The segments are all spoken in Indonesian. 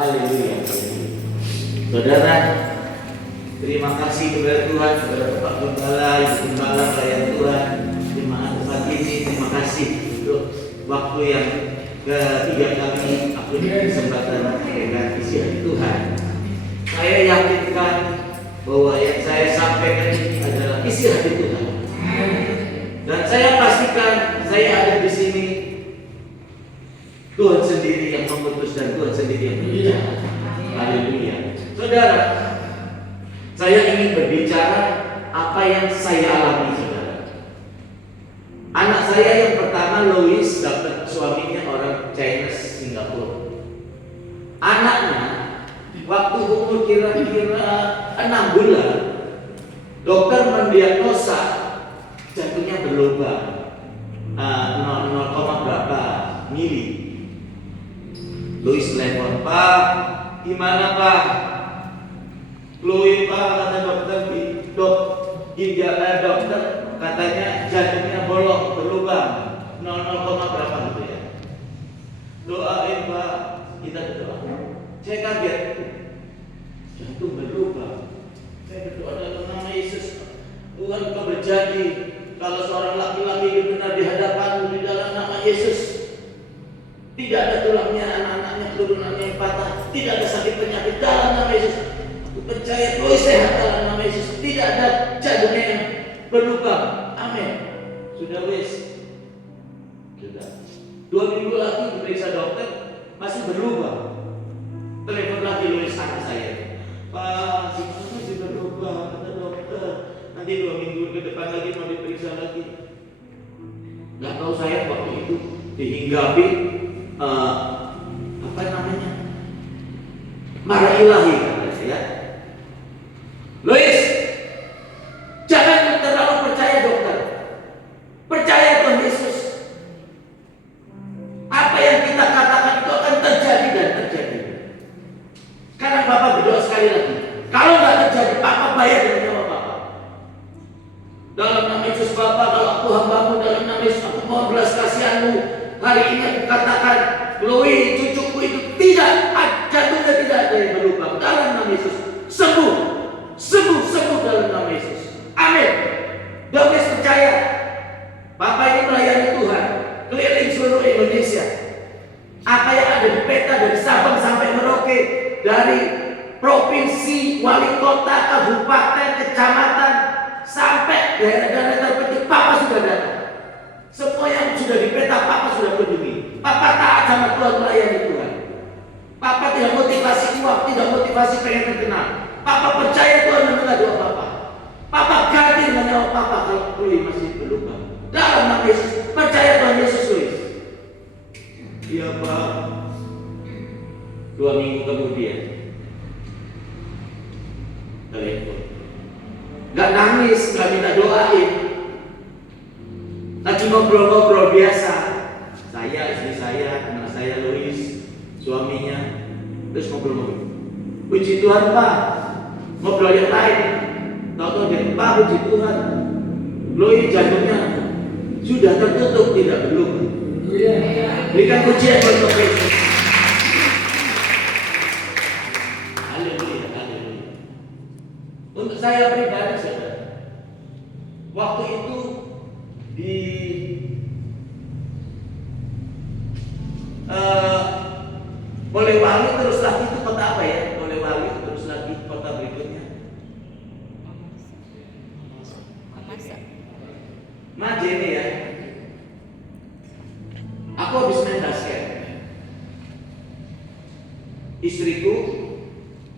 Haleluya. Saudara, terima kasih kepada Tuhan, kepada Bapak Gembala, Ibu Gembala, pelayan Tuhan, jemaat tempat ini. Terima kasih untuk waktu yang ketiga kali aku diberi kesempatan dengan isi hati Tuhan. Saya yakinkan bahwa yang saya sampaikan ini adalah isi hati Tuhan. Dan saya pastikan saya ada di sini. Tuhan sendiri yang memutus dan Tuhan sendiri yang berbicara. Haleluya. Saudara, saya ingin berbicara apa yang saya alami, saudara. Anak saya yang pertama, Louis, dapat suaminya orang China, Singapura. Anaknya waktu umur kira-kira 6 bulan, dokter mendiagnosa jantungnya berlubang 0, berapa mili. Louis telepon, "Pak, gimana Pak?" "Louis Pak," kata dokter, dokter katanya jantungnya bolong, berlubang 0, berapa gitu ya. "Doain Pak," kita berdoa. Saya kaget, jantung berlubang. Saya berdoa dalam nama Yesus, Tuhan Kau berjanji kalau seorang laki-laki itu benar di hadapan-Mu, di dalam nama Yesus tidak ada tulangnya, anak-anaknya, keturunannya yang patah, tidak ada sakit penyakit dalam nama Yesus. Aku percaya Kau sehat dalam nama Yesus. Tidak ada jantungnya yang berlubang. Amin. Sudah wis. Sudah. 2 minggu lagi diperiksa dokter, masih berlubang. Telepon lagi Louis, anak saya, "Pak, masih berlubang," kata dokter. "Nanti 2 minggu ke depan lagi mau diperiksa lagi." Gak tahu saya waktu itu dihinggapi apa namanya, marah ilahi, kata saya. "Louis, jangan terlalu percaya dokter, percaya Tuhan Yesus. Apa yang kita katakan itu akan terjadi dan terjadi." Sekarang Bapak berdoa sekali lagi. Kalau nggak terjadi, Bapak bayar dengan nyawa Bapak. Dalam nama Yesus Bapak, kalau aku hamba-Mu, dalam nama Yesus aku mohon belas kasihan-Mu. Hari ini aku katakan, Louis, cucuku itu tidak, jantungnya tidak ada yang berlubang. Dalam nama Yesus, sembuh dalam nama Yesus. kecamatan, sampai daerah-daerah terpencil, Papa sudah datang. Semua yang sudah dipeta Papa sudah kunjungi. Papa taat sama Tuhan, melayani Tuhan. Papa tidak motivasi uang, tidak motivasi pengen terkenal. Papa percaya Tuhan mendengar doa Papa. Papa ganti dengan nyawa Papa kalau Chloe masih berluka. Dalam nama Yesus, percaya Tuhan Yesus Chloe. Iya Pak. 2 minggu kemudian telepon. Gak nangis, gak minta doain. Lagi ngobrol-ngobrol biasa. Saya, istri saya, anak saya Lois, suaminya. Terus ngobrol-ngobrol. Puji Tuhan Pak. Ngobrol yang lain. Tahu-tahu dia, Pak, puji Tuhan. Lois jantungnya sudah tertutup, tidak berluka. Berikan pujian buat Tuhan. Haleluya, haleluya. Untuk saya pribadi, saudara, waktu itu di Polewali terus lagi itu kota apa ya? Polewali terus lagi kota berikutnya. Majene ya. Aku habis main basket. Istriku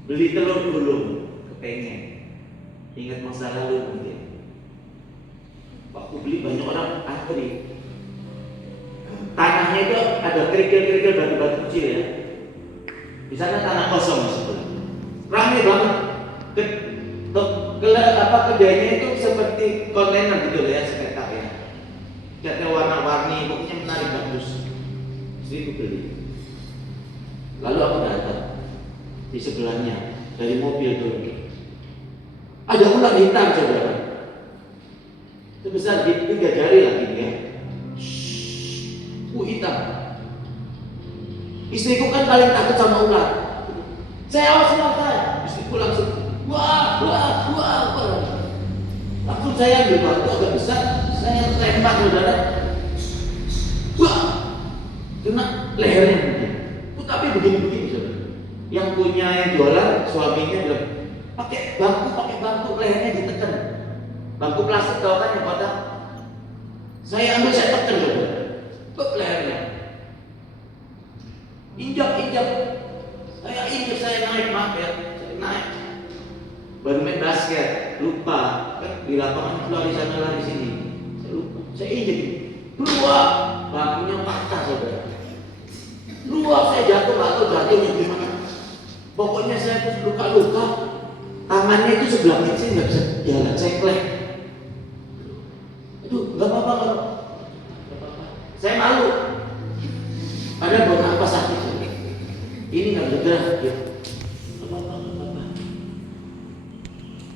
beli telur gulung, kepengen. Ingat masa lalu mungkin. Waktu beli banyak orang antri. Tanahnya itu ada kerikil-kerikil batu-batu kecil ya. Di sana tanah kosong sebelah. Ramai banget. Kedainya itu seperti kontainer gitu ya, sekitar ya. Catnya warna-warni, pokoknya menarik bagus. Istriku beli. Lalu aku datang di sebelahnya dari mobil turun. Ada ular hitam saudara. Sebesar 3 jari lagi ya. Hitam. Istriku kan paling takut sama ular. Saya awas saya. Istriku langsung wah. Langsung saya ambil batu agak besar, saya tembak saudara. Wah, kena lehernya mungkin. Tapi begini saudara. Yang punya yang jualan suaminya bilang pakai bangku lehernya ditekan. Bangku plastik tahu kan yang kotak. Saya ambil, saya tekan saudara. Lehernya. Injak. Saya naik, maaf ya. Saya naik. Baru main basket, lupa. Kan di lapangan lari sana lari sini. Saya lupa. Saya injek. Keluar. Bakunya patah saudara. Keluar, saya jatuh, nggak tahu jatuhnya gimana. Pokoknya saya luka-luka. Tangannya itu sebelah kiri, saya nggak bisa jalan, saya klek. Aduh, nggak apa-apa. Saya malu. Padahal buat apa sakit? Ini nggak bergerak ya. Apa-apa.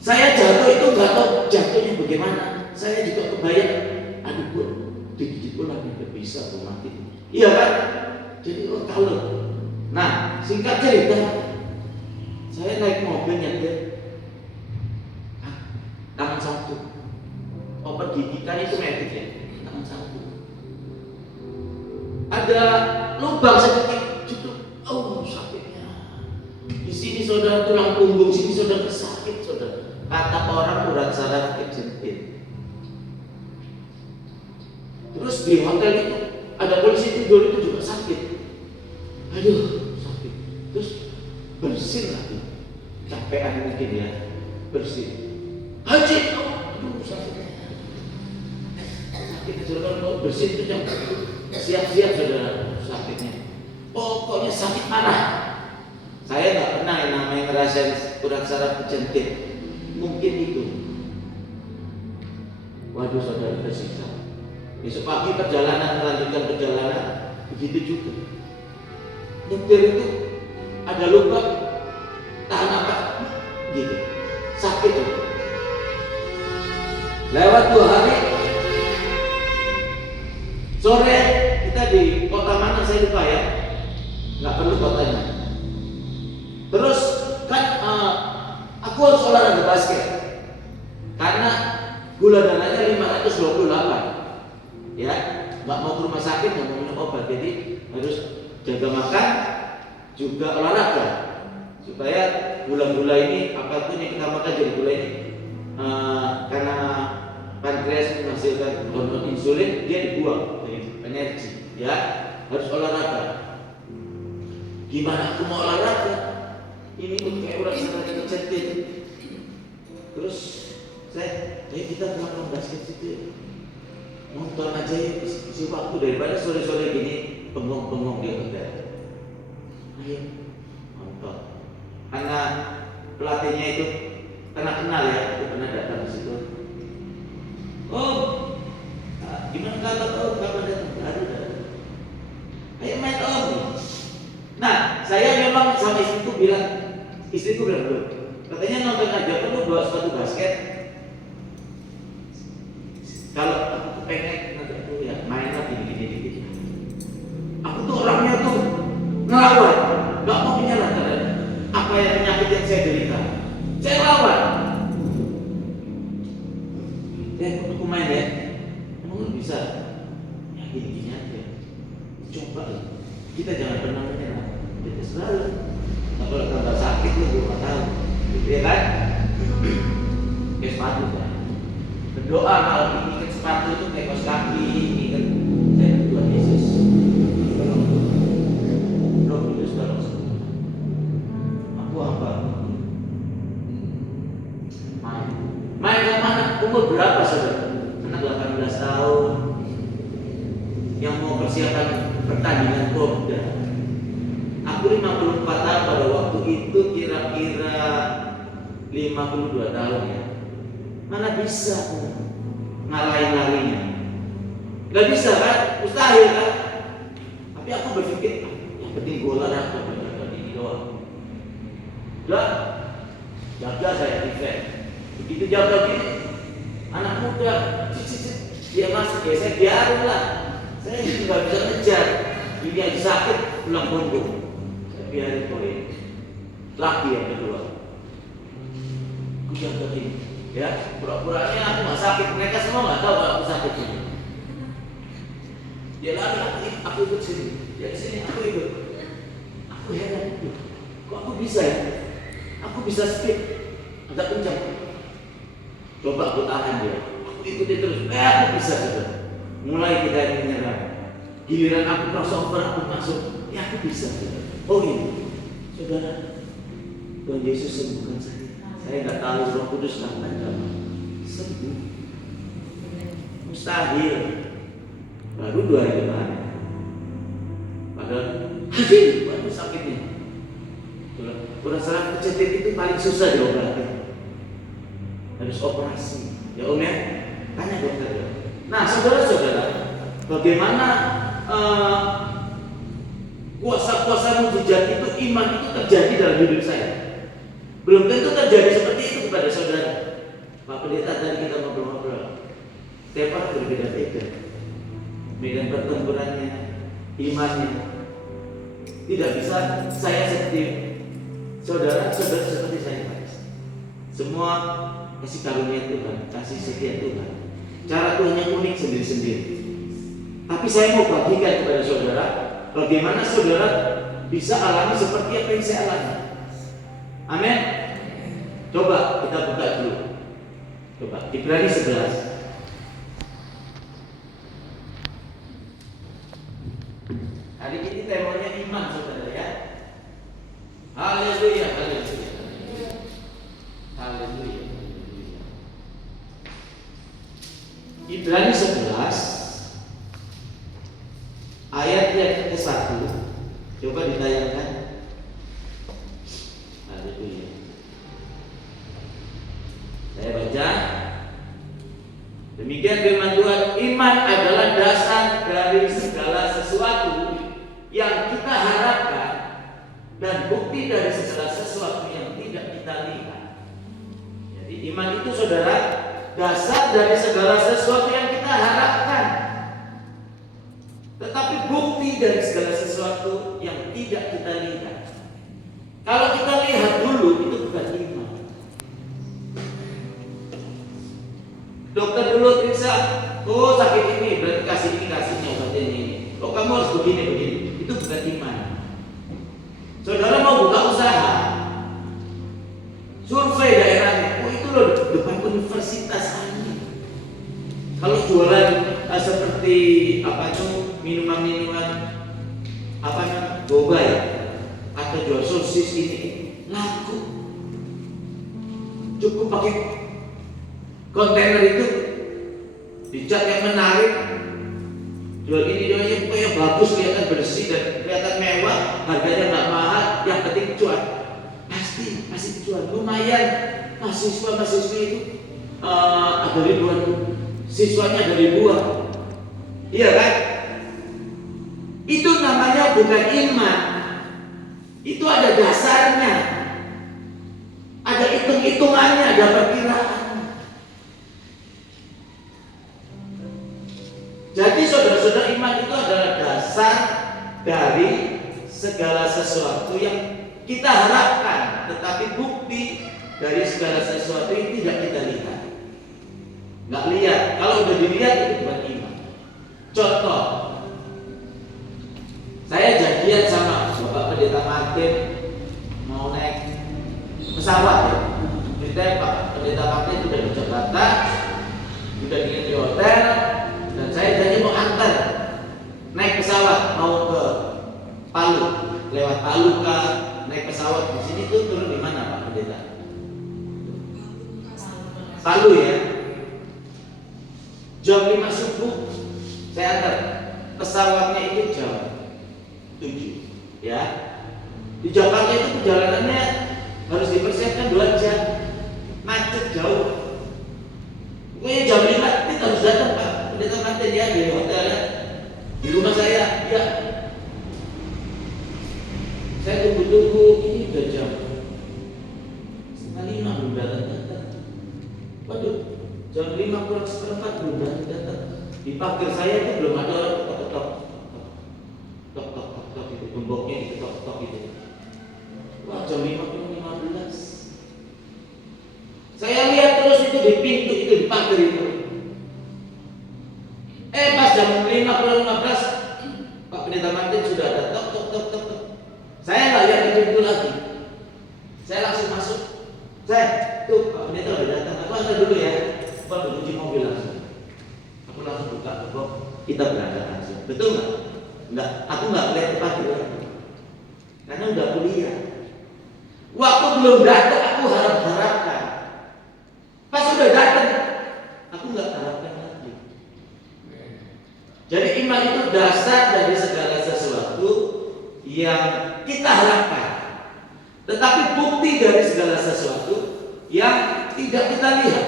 Saya jatuh itu nggak tahu jatuhnya bagaimana. Saya juga kebayang, aduh gue digigit pun lagi nggak bisa, gue mati. Iya kan? Jadi kalau, nah singkat cerita, saya naik mobil nyetir, tangan satu. Obat gigitan itu medik ya, tangan satu. Ada lubang sedikit, gitu. Oh sakitnya. Di sini saudara tulang punggung, sini saudara sakit saudara. Kata orang urat saraf kejentit. Terus di hotel itu ada polisi tidur itu juga sakit. Aduh sakit. Terus bersin lagi. Capean mungkin ya. Bersin. Haji, aduh sakitnya. Sakit saudara kalau bersin itu jam siap-siap saudara sakitnya. Pokoknya sakit parah. Saya nggak pernah yang namanya ngerasain urat saraf kejentit. Mungkin itu. Waduh saudara tersiksa. Besok pagi melanjutkan perjalanan begitu juga. Nyetir itu ada luka, tahan apa? Gitu. Sakit tuh. Lewat 2 hari. Sore kita di kota mana saya lupa ya. Nggak perlu kotanya. Terus kan aku harus olahraga basket karena gula darahnya 528 ya, nggak mau ke rumah sakit, nggak mau minum obat, jadi harus jaga makan juga olahraga supaya gula-gula ini apapun yang kita makan jadi gula ini sulit dia dibuang dari energi, ya harus olahraga. Gimana aku mau olahraga? Ini pun kayak orang sangat kecentin. Terus ayo kita berangkat basket situ. Nonton aja ya, isi waktu daripada sore-sore gini bengong-bengong di hotel. Ayo nonton. Karena pelatihnya itu kenal ya, itu pernah datang ke situ. Oh, gimana kabar datang? Ada. Ayo main om. Nah, saya memang sama istriku bilang dulu. Katanya nonton aja perlu bawa sepatu basket. Kalau aku pengen nanti aku ya main lagi gini. Aku tuh orangnya tuh ngelawan, nggak mau menyerah terhadap apa yang penyakit yang saya derita. Saya lawan. Aku main ya. Emang lu bisa? Ya gini aja. Coba lah. Kita jangan pernah menyerah. Kita selalu. Nah, kalau tambah sakit lu gue nggak tahu. Gitu ya kan? Kayak sepatu kan. Berdoa kalau ikat sepatu itu kayak kaos kaki, ikat saya Tuhan Yesus. Roh Kudus tolong semua. Aku hamba. Main ke mana? Umur berapa saudara? Anak 18 tahun yang mau persiapan pertandingan Porda. Aku 54 tahun pada waktu itu, kira-kira 52 tahun ya. Mana bisa ngalahin larinya? Gak bisa kan? Mustahil kan? Tapi aku berpikir yang penting gue olahraga ini doang. Gak, jaga saya defend. Begitu jaga gini, anak muda, dia masuk ya saya biarin lah. Saya juga nggak bisa ngejar. Ini aja sakit, pulang punggung. Saya biarin poin. Lagi yang kedua, aku jaga ini. Ya, pura-puranya aku nggak sakit. Mereka semua nggak tahu kalau aku sakit ini. Dia lari, aku ikut sini. Dia di sini, aku ikut. Aku heran, kok aku bisa ya? Aku bisa speed, agak kencang. Coba aku tahan dia. Aku ikuti terus. Aku bisa saudara. Mulai kita yang menyerah. Giliran aku crossover, aku masuk. Ya aku bisa saudara. Oh ini, saudara. Tuhan Yesus sembuhkan saya. Saya nggak tahu Roh Kudus kapan sembuh. Mustahil. Baru 2 hari kemarin. Padahal waduh sakitnya. Udah salah kecetit itu paling susah diobatin. Harus operasi. Ya om ya, tanya dokter. Nah saudara-saudara, bagaimana kuasa-kuasa mujizat itu, iman itu terjadi dalam hidup saya? Belum tentu terjadi seperti itu kepada saudara. Pak Pendeta tadi kita ngobrol-ngobrol. Setiap orang berbeda-beda. Medan pertempurannya, imannya. Tidak bisa saya seperti saudara seperti saya. Semua kasih karunia Tuhan, kasih setia Tuhan. Cara Tuhan yang unik sendiri-sendiri. Tapi saya mau bagikan kepada saudara, bagaimana saudara bisa alami seperti apa yang saya alami. Amin. Coba kita buka dulu. Coba Ibrani 11. Hari ini temanya iman saudara ya. Haleluya, haleluya. Haleluya. Ibrani 11 ayat yang ke-1. Coba ditayangkan. Haleluya. Saya baca. Demikian firman Tuhan, iman adalah dasar dari segala sesuatu yang kita harapkan dan bukti dari segala sesuatu yang tidak kita lihat. Jadi iman itu saudara, dasar dari segala sesuatu yang kita harapkan, tetapi bukti dari segala sesuatu yang tidak kita lihat. Kalau kita lihat dulu, itu bukan iman. Dokter dulu periksa, oh sakit ini, berarti kasihnya obat ini. Oh kamu harus begini, itu bukan iman. Saudara mau buka usaha, survei daerahnya, oh itu loh depan universitas ini. Kalau jualan seperti apa itu minuman-minuman apa namanya boba ya atau jual sosis ini laku. Cukup pakai kontainer itu dicat yang menarik, jual ini jual ini pokoknya bagus, kelihatan bersih dan kelihatan mewah, harganya nggak mahal, yang penting cuan. Pasti dijual. Lumayan mahasiswa itu ada ribuan, siswanya ada ribuan, iya kan? Itu namanya bukan iman, itu ada dasarnya, ada hitung-hitungannya, ada perkiraan. Jadi saudara-saudara, iman itu adalah dasar dari segala sesuatu yang kita harapkan, tetapi bukti dari segala sesuatu yang tidak kita lihat. Nggak lihat, kalau udah dilihat itu bukan iman. Contoh, saya janjian sama Bapak Pendeta Martin mau naik pesawat ya. Ceritanya Pak Pendeta Martin sudah di Jakarta, sudah di hotel, dan saya janji mau antar naik pesawat mau ke Palu, lewat Palu ke naik pesawat di sini tuh turun di mana Pak Pendeta? Palu ya. Jam 5 subuh saya antar, pesawatnya itu jam 7 ya. Di Jakarta itu perjalanannya harus dipersiapkan 2 jam, macet jauh. Pokoknya jam 5 kita harus datang Pak Pendeta Martin ya, di hotelnya, di rumah saya ya. Saya tunggu ini udah jam 4:30 belum datang. Waduh, jam 5 kurang seperempat belum datang. Di pagar saya itu belum ada orang tok itu, gemboknya itu tok itu. Wah, jam 5 kurang 15. Saya lihat terus itu di pintu itu, di pagar itu. Pas jam 5 kurang 15 Pak Pendeta Martin sudah ada tok. Saya nggak lihat di pintu lagi. Saya langsung masuk. Tuh Pak Pendeta udah datang. Aku antar dulu ya. Pak kunci mobil langsung. Aku langsung buka gerbong. Kita berangkat langsung. Betul nggak? Nggak. Aku nggak lihat tempat itu lagi. Karena udah kuliah. Waktu belum datang aku harapkan. Pas udah datang, aku nggak harapkan lagi. Jadi iman itu dasar dari segala sesuatu yang kita harapkan, tetapi bukti dari segala sesuatu yang tidak kita lihat.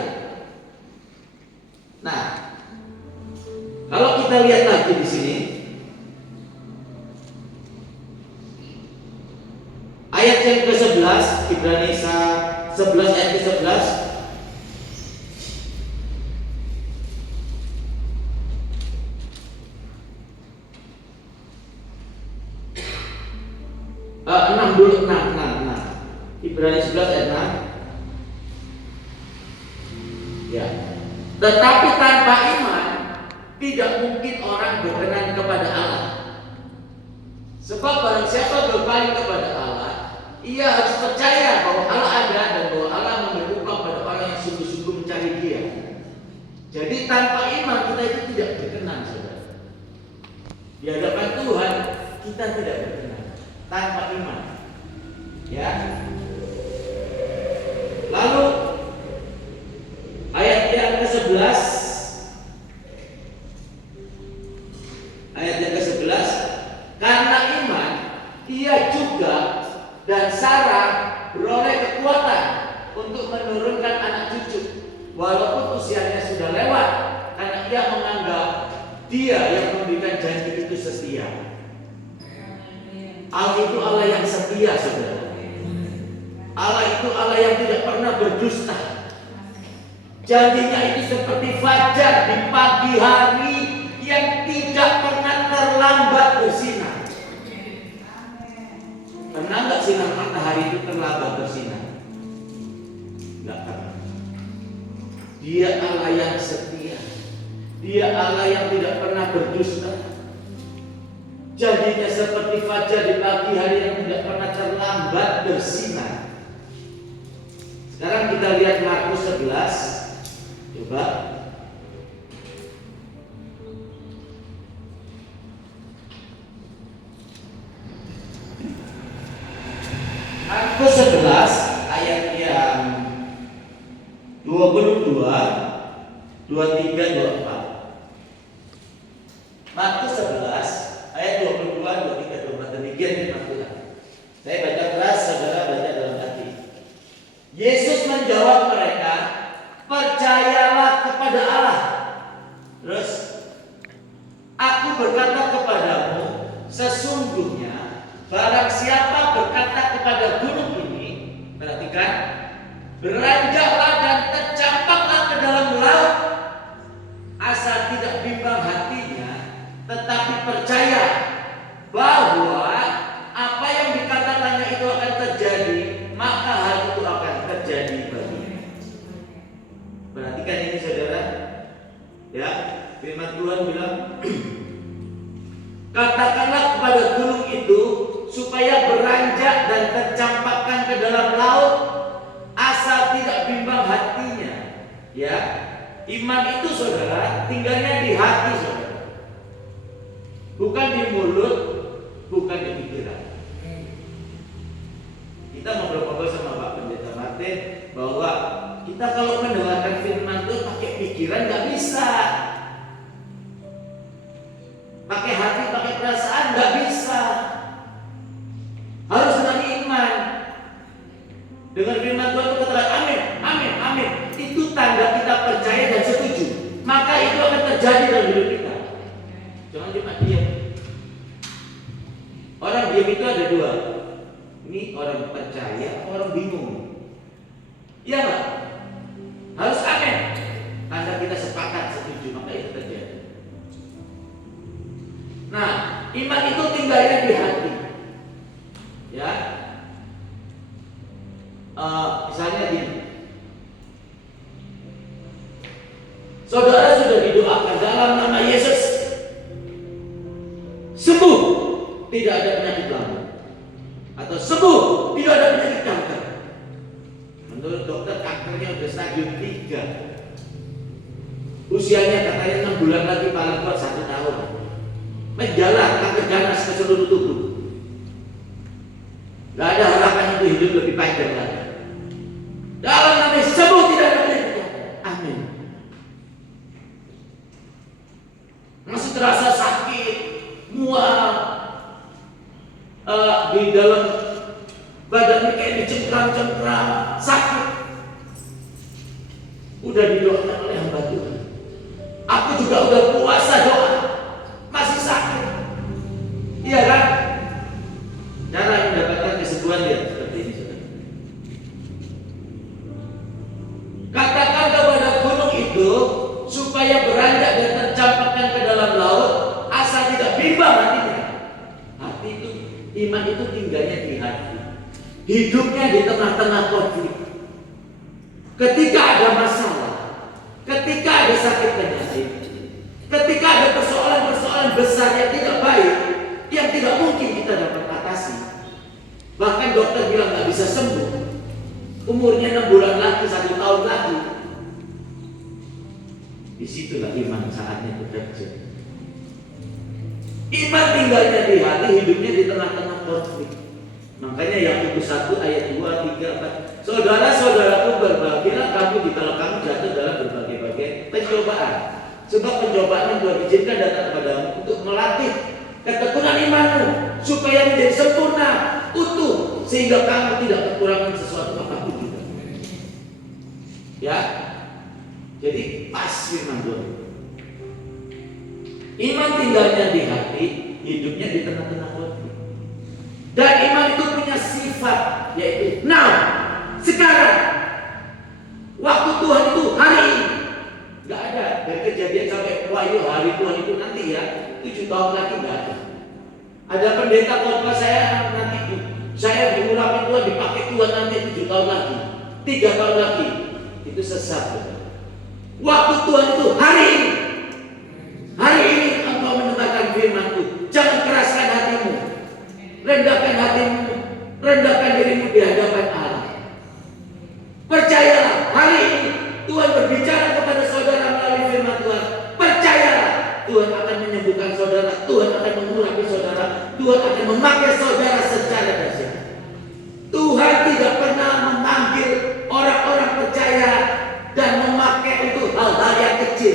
Nah, kalau kita lihat lagi di sini, ayat yang ke-11, Ibrani 11 ayat ke-11. Ibrani 11 ayat 6. Ya. Tetapi tanpa iman tidak mungkin orang berkenan kepada Allah. Sebab barang siapa berpaling kepada Allah, ia harus percaya bahwa Allah ada dan bahwa Allah memberi upah pada orang yang sungguh-sungguh mencari Dia. Jadi tanpa iman kita itu tidak berkenan, saudara. Di hadapan Tuhan kita tidak berkenan tanpa iman. Ya. Lalu ayat yang ke-11, karena iman ia juga dan Sarah beroleh kekuatan untuk menurunkan anak cucu walaupun usianya sudah lewat, karena ia menganggap Dia yang memberikan janji itu setia. Allah itu Allah yang setia, saudara. Allah itu Allah yang tidak pernah berdusta. Janjinya itu seperti fajar di pagi hari yang tidak pernah terlambat bersinar. Pernah nggak sinar matahari itu terlambat bersinar? Nggak pernah. Dia Allah yang setia. Dia Allah yang tidak pernah berdusta. Janjinya seperti fajar di pagi hari yang tidak pernah terlambat bersinar. Sekarang kita lihat Markus 11. Coba. 23-24. Matius 11 ayat 22, 23, 24. Demikian firman Tuhan. Saya baca keras, saudara baca dalam hati. Yesus menjawab mereka, percayalah kepada Allah. Terus, aku berkata kepadamu, sesungguhnya barang siapa berkata kepada gunung ini, perhatikan, beranjaklah dan tercampaklah ke dalam laut, asal tidak bimbang hatinya, tetapi percaya bahwa apa yang dikatakannya itu akan terjadi, maka hal itu akan terjadi baginya. Perhatikan ini saudara, ya, firman Tuhan bilang, katakanlah kepada gunung itu supaya beranjak dan tercampakkan ke dalam laut, asal tidak bimbang hatinya. Ya, iman itu saudara tinggalnya di hati saudara, bukan di mulut, bukan di pikiran. Kita ngobrol-ngobrol sama Pak Pendeta Martin bahwa kita kalau mendengarkan firman Tuhan pakai pikiran nggak bisa, pakai hati, pakai perasaan nggak bisa, harus dengan iman. Dengan firman Tuhan itu kata amin, amin, amin. Itu tanda kita percaya dan setuju. Maka itu akan terjadi dalam hidup kita. Jangan cuma diam. Orang diam itu ada dua. Ini orang percaya, orang bingung. Iya nggak? Harus amin. Tanda kita sepakat, setuju, maka itu terjadi. Nah, iman itu tinggalnya di hati. Ya. Misalnya gini, saudara sudah didoakan dalam nama Yesus, sembuh, tidak ada penyakit lambung, atau sembuh, tidak ada penyakit kanker. Menurut dokter kankernya sudah stadium 3, usianya katanya 6 bulan lagi, paling kuat 1 tahun. Menjalar kanker ganas ke seluruh tubuh. Gak ada harapan untuk hidup lebih panjang lagi. Dalam nama sembuh, tidak ada penyakit. Amin. Masih terasa sakit, mual, di dalam badannya kayak dicengkram-cengkram, sakit. Udah didoakan oleh hamba Tuhan. Aku juga udah puasa doa, masih sakit. Iya kan? Cara mendapatkan kesembuhan dia seperti ini saudara. Katakan kepada gunung itu supaya beranjak dan tercampakkan ke dalam laut, asal tidak bimbang hatinya. Hati itu, iman itu tinggalnya di hati. Hidupnya di tengah-tengah konflik. Ketika ada masalah, ketika ada sakit penyakit, ketika ada persoalan-persoalan besar yang tidak baik, yang tidak mungkin kita dapat atasi, bahkan dokter bilang nggak bisa sembuh, umurnya 6 bulan lagi, 1 tahun lagi, disitulah iman saatnya bekerja. Iman tinggalnya di hati, hidupnya di tengah-tengah konflik. Makanya Yakobus 1 ayat 2, 3, 4. Saudara-saudaraku, berbahagialah kamu jikalau kamu jatuh dalam berbagai-bagai pencobaan. Sebab pencobaan yang Tuhan izinkan datang kepadamu untuk melatih ketekunan imanmu, supaya menjadi sempurna, utuh, sehingga kamu tidak kekurangan sesuatu apapun juga. Ya, jadi pas firman Tuhan. Iman tinggalnya di hati, hidupnya di tengah-tengah konflik. Dan iman itu punya sifat, yaitu now, sekarang. Waktu Tuhan itu hari ini. Gak ada dari Kejadian sampai Wahyu hari Tuhan itu nanti ya, 7 tahun lagi gak ada. Ada pendeta khotbah saya nanti, saya diurapi Tuhan, dipakai Tuhan nanti 7 tahun lagi, 3 tahun lagi. Itu sesat. Waktu Tuhan itu hari ini. Hari ini engkau mendengarkan firman-Ku. Jangan keraskan hatimu. Rendahkan hatimu, rendahkan dirimu di hadapan Allah. Percayalah, hari ini Tuhan berbicara kepada saudara melalui firman Tuhan. Percayalah, Tuhan akan menyembuhkan saudara, Tuhan akan mengurapi saudara, Tuhan akan memakai saudara secara dahsyat. Tuhan tidak pernah memanggil orang-orang percaya dan memakai untuk hal-hal yang kecil.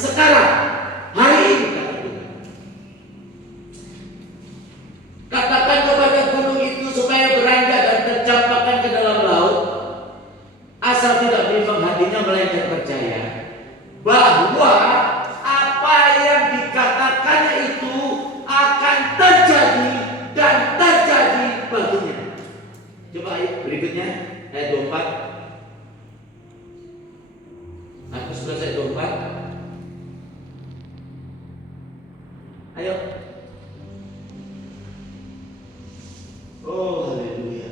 sekarang, hari ini, kata Tuhan. Katakan kepada gunung itu supaya beranjak dan tercampakkan ke dalam laut, asal tidak bimbang hatinya melainkan percaya bahwa apa yang dikatakannya itu akan terjadi dan terjadi baginya. Coba ayat berikutnya, ayat 24. Aku sudah ayat 24. Ayo. Oh, haleluya.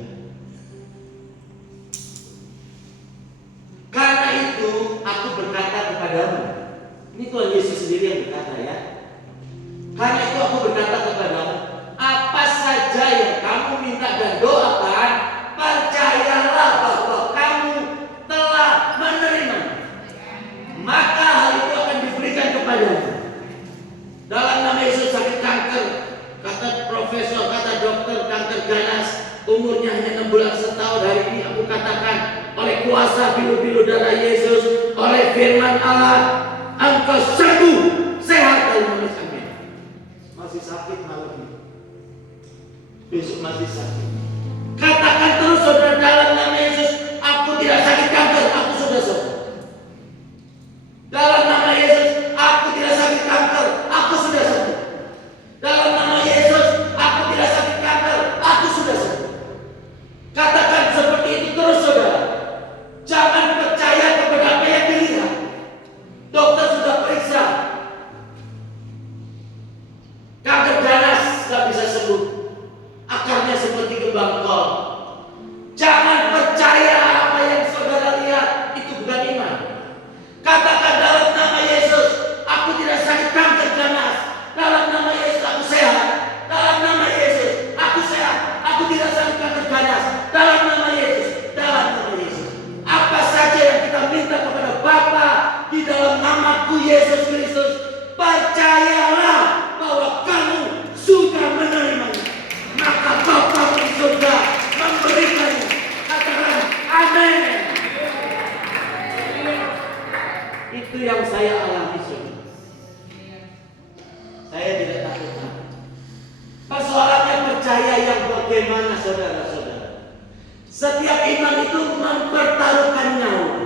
Karena itu aku berkata kepadamu. Ini Tuhan Yesus sendiri yang berkata ya. Karena itu aku berkata kepadamu, apa saja yang kamu minta dan doakan, percayalah bahwa kamu telah menerima, maka hal itu akan diberikan kepadamu. Dalam nama Yesus sakit kanker, kata profesor, kata dokter, kanker ganas, umurnya hanya 6 bulan setahun, hari ini aku katakan oleh kuasa bilu-bilu darah Yesus, oleh firman Allah, engkau sembuh, sehat dalam nama Yesus. Amin. Masih sakit malam ini, besok masih sakit. Katakan terus saudara, dalam nama Yesus, aku tidak sakit kanker, aku sudah sembuh. Dalam nama Yesus, aku tidak sakit kanker, aku sudah sembuh. Dalam nama Yesus, aku tidak sakit kanker, aku sudah sembuh. Katakan seperti itu terus saudara. Jangan percaya kepada apa yang dilihat. Dokter sudah periksa, kanker ganas gak bisa sembuh, akarnya seperti kembang kol. Jangan percaya apa yang saudara lihat, itu bukan iman. Katakan dalam nama Yesus, aku tidak sakit kanker ganas. Dalam nama Yesus aku sehat. Dalam nama Yesus aku sehat. Aku tidak sakit kanker ganas. Dalam nama Yesus. Dalam nama Yesus. Apa saja yang kita minta kepada Bapa di dalam namaku Yesus Kristus, percayalah bahwa kamu sudah menerimanya. Maka Bapa di surga memberikannya. Katakan amin. Itu yang saya alami saudara. Saya tidak takut. Persoalannya percaya yang bagaimana saudara-saudara. Setiap iman itu mempertaruhkan nyawa.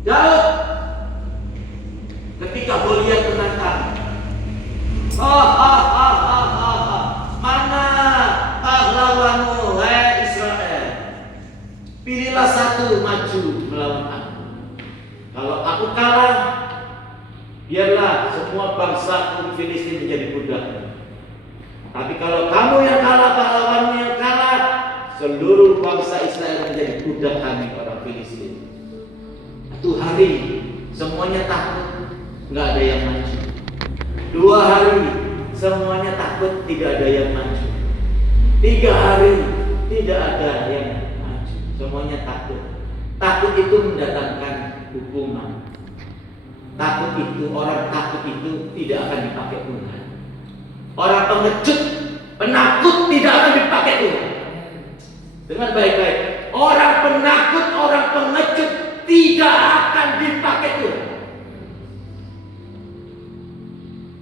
Daud ketika Goliat menantang, mana pahlawanmu hai Israel? Pilihlah satu maju melawan aku. Kalau aku kalah, biarlah semua bangsa Filistin menjadi budak. Tapi kalau kamu yang kalah, pahlawanmu yang kalah, seluruh bangsa Israel menjadi budak kami orang Filistin. Satu hari semuanya takut, nggak ada yang maju. 2 hari semuanya takut, tidak ada yang maju. 3 hari tidak ada yang maju, semuanya takut. Takut itu mendatangkan hukuman. Takut itu, orang takut itu tidak akan dipakai Tuhan. Orang pengecut, penakut tidak akan dipakai Tuhan. Dengar baik-baik. Orang penakut, orang pengecut tidak akan dipakai Tuhan.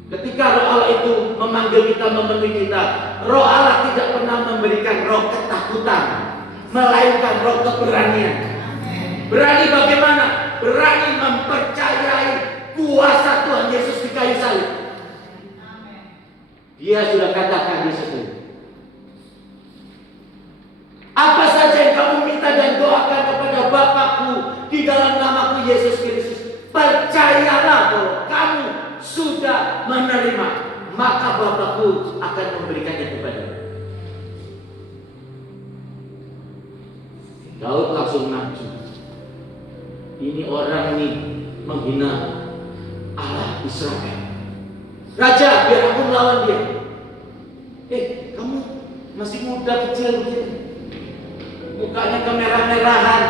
Ketika Roh Allah itu memanggil kita, memenuhi kita, Roh Allah tidak pernah memberikan roh ketakutan, melainkan roh keberanian. Berani bagaimana? Berani mempercayai kuasa Tuhan Yesus di kayu salib. Dia sudah katakan di situ, apa saja yang kamu minta dan doakan kepada Bapakku di dalam namaku Yesus Kristus, percayalah bahwa kamu sudah menerima, maka Bapakku akan memberikannya kepadamu. Daud langsung maju. Ini orang ini menghina Allah Israel. Raja, biar aku melawan dia. Kamu masih muda kecil begini, mukanya kemerah-merahan.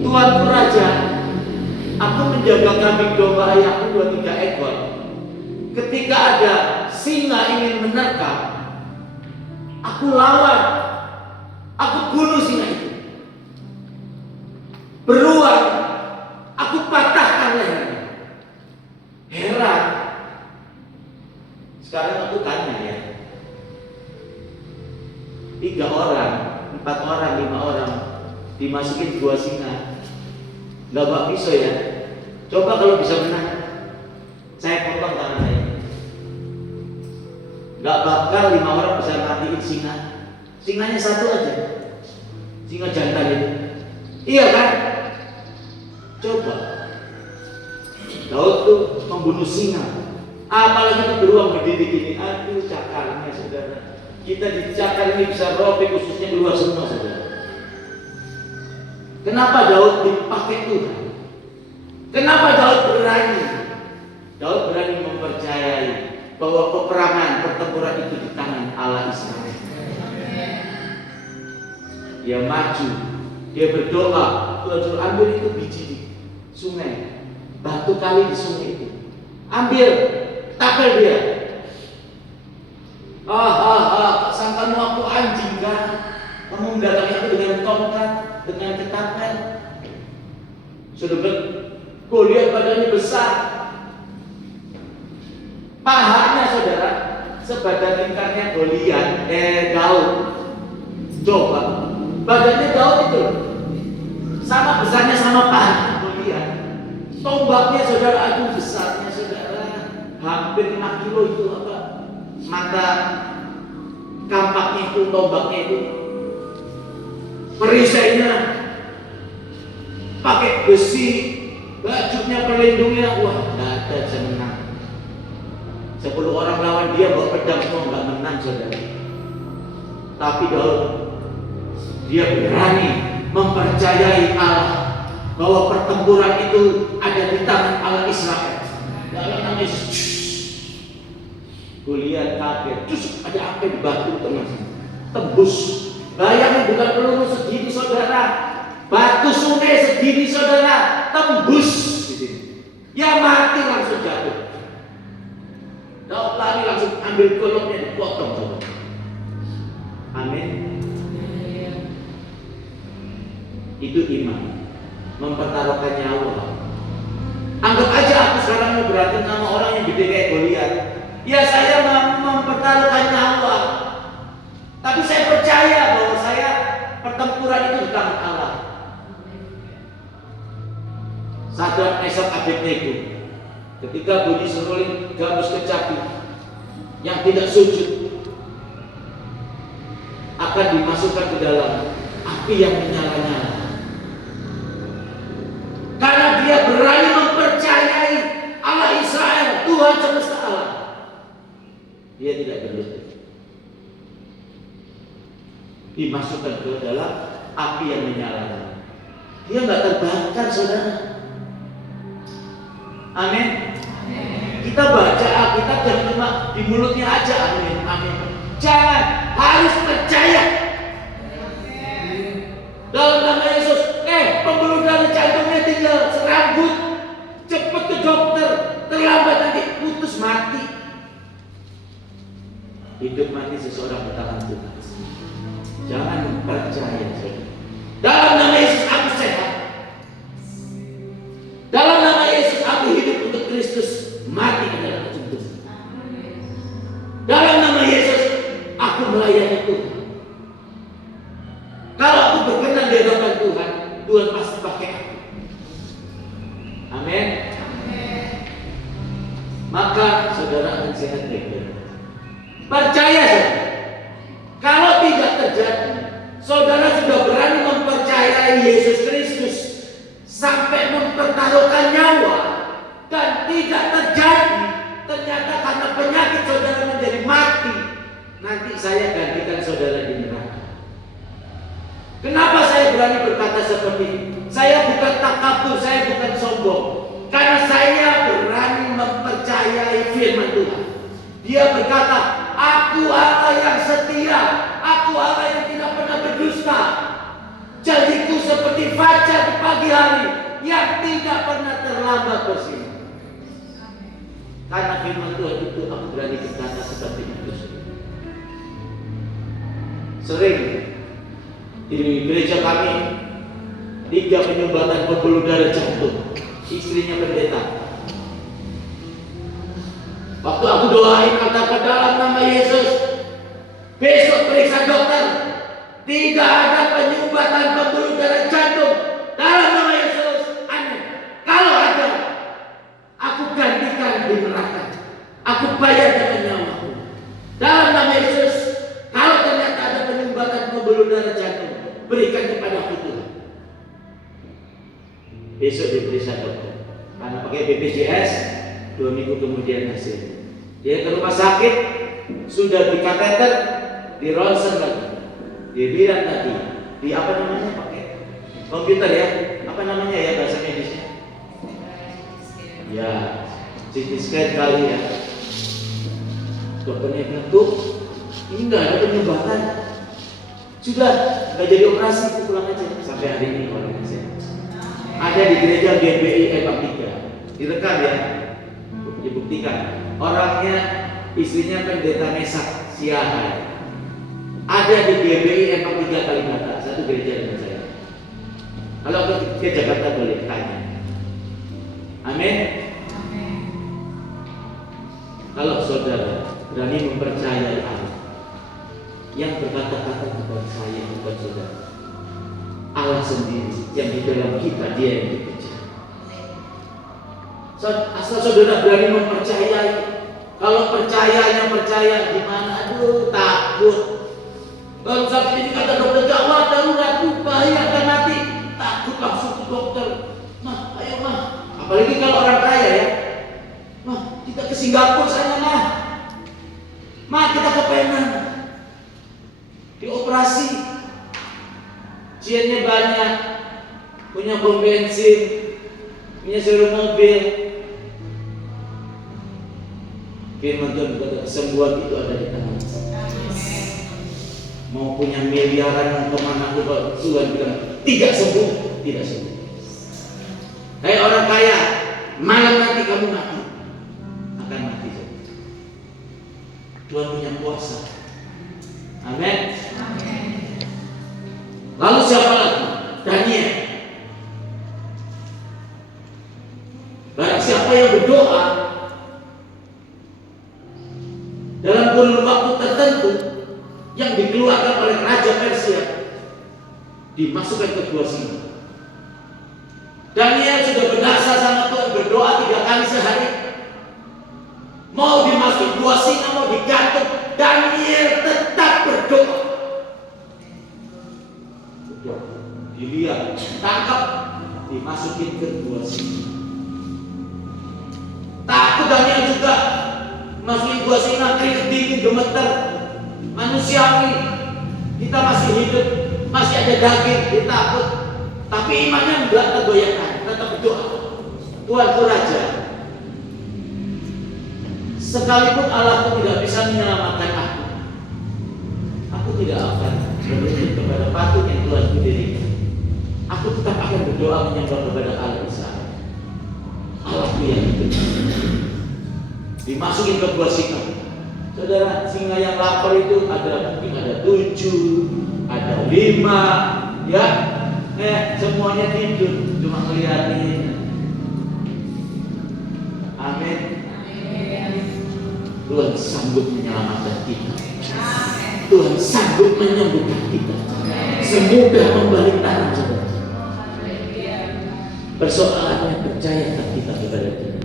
Tuanku Raja, aku menjaga kambing domba ayahku 2-3 ekor. Ketika ada singa ingin menerkam, aku lawan, aku bunuh singa itu. Beruang dimasukin gua singa, nggak bawa pisau ya. Coba kalau bisa menang, saya potong tangan saya. Nggak bakal 5 orang bisa matiin singa. Singanya satu aja, singa jantan itu. Iya kan? Coba Daud tuh membunuh singa, apalagi itu beruang berdiri gini. Aduh, cakarnya saudara. Kita dicakar ini bisa robek khususnya keluar semua saudara. Kenapa Daud dipakai Tuhan? Kenapa Daud berani? Daud berani mempercayai bahwa peperangan pertempuran itu di tangan Allah Israel. Dia maju, dia berdoa, Tuhan suruh ambil itu biji di sungai, batu kali di sungai itu, ambil, tapel dia. Sangkamu aku anjing kan? Kamu mendatangi aku dengan tongkat, dengan ketapel. Saudara, Goliat badannya besar, pahanya saudara, sebadan lingkarnya Goliat, Daud. Coba, badannya Daud itu sama besarnya sama paha Goliat. Tombaknya saudara, aduh besarnya saudara, hampir 5 kilo itu apa? Mata kampaknya itu, tombaknya itu. Perisainya pakai besi, bajunya pelindungnya, wah nggak ada bisa menang. 10 orang lawan dia bawa pedang semua nggak menang saudara. Tapi Daud, dia berani mempercayai Allah bahwa pertempuran itu ada di tangan Allah Israel. Dalam nama Yesus, Goliat kaget, terus ada apa di batu tengah, tembus. Bayangin, bukan peluru segini saudara, batu sungai segini saudara, tembus. Ya mati langsung jatuh. Daud lari langsung ambil goloknya dipotong saudara. Amin. Itu iman, mempertaruhkan nyawa. Anggap aja aku sekarang mau berantem sama orang yang gede kayak Goliat. Ya saya mempertaruhkan nyawa, tapi saya percaya bahwa saya pertempuran itu di tangan Allah. Sadrak, Mesak, Abednego, ketika bunyi seruling gabus kecapi yang tidak sujud akan dimasukkan ke dalam api yang menyala-nyala. Karena dia berani mempercayai Allah Israel, Tuhan semesta alam. Dia tidak berlutut, dimasukkan ke dalam api yang menyala. Dia nggak terbakar saudara. Amin. Kita baca Alkitab jangan cuma di mulutnya aja. Amin. Amin. Jangan, harus percaya. Dalam nama Yesus, pembuluh darah jantungnya tinggal serambut, cepat ke dokter, terlambat nanti putus mati. Hidup mati seseorang di tangan Tuhan. Jangan percaya. Dalam nama Yesus aku sehat. Dalam nama Yesus aku hidup untuk Kristus, mati ke dalam tubuh. Dalam nama Yesus aku melayani Tuhan. Kalau aku berkenan di hadapan Tuhan, Tuhan pasti pakai aku. Amin. Maka saudara akan sehat baik-baik. Percaya saja. Kalau tidak terjadi, saudara sudah berani mempercayai Yesus Kristus sampai mempertaruhkan nyawa dan tidak terjadi, ternyata karena penyakit saudara menjadi mati, nanti saya gantikan saudara di neraka. Kenapa saya berani berkata seperti ini? Saya bukan takabur, saya bukan sombong, karena saya berani mempercayai firman Tuhan. Dia berkata, aku Allah yang setia, aku Allah yang tidak pernah berdusta. Janjiku seperti fajar di pagi hari yang tidak pernah terlambat bersinar. Karena firman Tuhan itu aku berani berkata seperti itu. Sering di gereja kami 3 penyumbatan pembuluh darah jantung, istrinya pendeta. Waktu aku doain katakan dalam nama Yesus, besok periksa dokter, tidak ada penyumbatan pembuluh darah jantung periksa dokter. Karena pakai BPJS 2 minggu kemudian hasil. Dia ke rumah sakit, sudah di kateter, di ronsen lagi, dilihat lagi, di apa namanya, pakai komputer ya, apa namanya ya bahasa medisnya? Ya, CT scan kali ya. Dokternya bilang, tuh, ini nggak ada penyumbatan, sudah nggak jadi operasi, pulang aja. Sampai hari ini orang Indonesia ada di gereja GBI Epak 3, direkam ya, dibuktikan. Orangnya, istrinya pendeta Mesak Siahai, ada di GBI Epak 3 Kalibata, satu gereja dengan saya. Kalau ke Jakarta boleh tanya. Amin. Kalau saudara berani mempercayai Allah yang berkata-kata kepada saya, bukan saudara, Allah sendiri yang di dalam kita, dia yang bekerja. Asal saudara berani mempercayai. Kalau percaya gimana? Aduh, takut. Kalau sampai ini kata dokter gawat, darurat, bahaya akan mati, takut langsung ke dokter. Mah, ayo mah. Apalagi kalau orang kaya ya. Mah, kita ke Singapura sana mah. Mah, kita ke Penang. Dioperasi. Ciennya banyak. Punya bom bensin. Punya seluruh mobil. Firman Tuhan berkata, kesembuhan itu ada di tangan. Mau punya miliaran kemana pun, Tuhan bilang tidak sembuh, tidak sembuh. Kayak orang kaya, malam nanti kamu mati, akan mati. Tuhan punya kuasa. Amin. Lalu siapa lagi? Daniel. Barang siapa yang berdoa dalam kurun waktu tertentu yang dikeluarkan oleh Raja Persia, dimasukkan ke gua singa. Daniel sudah berdasar sama Tuhan, berdoa 3 kali sehari. Mau dimasukin gua singa, mau digantung, Daniel tetap berdoa. Dilihat, tangkap, dimasukin ke gua singa. Takut Daniel juga. Masukin gua singa, keringet dingin, gemeter, manusiawi. Kita masih hidup, masih ada daging, kita takut. Tapi imannya enggak tergoyahkan, tetap berdoa. Tuhanku Raja, sekalipun Allah tidak bisa menyelamatkan aku tidak akan berlindung kepada patung yang Tuhan dirikan. Aku tetap akan berdoa menyembah kepada Allah Israel. Allahku yang hidup. Dimasukin ke gua singa. Saudara, singa yang lapar itu ada 7, ada 5, ya. Semuanya tidur, cuma ngeliatin. Amin. Tuhan sanggup menyelamatkan kita. Tuhan sanggup menyembuhkan kita. Semudah membalik tangan, saudara. Persoalannya percayakah kita kepada Dia?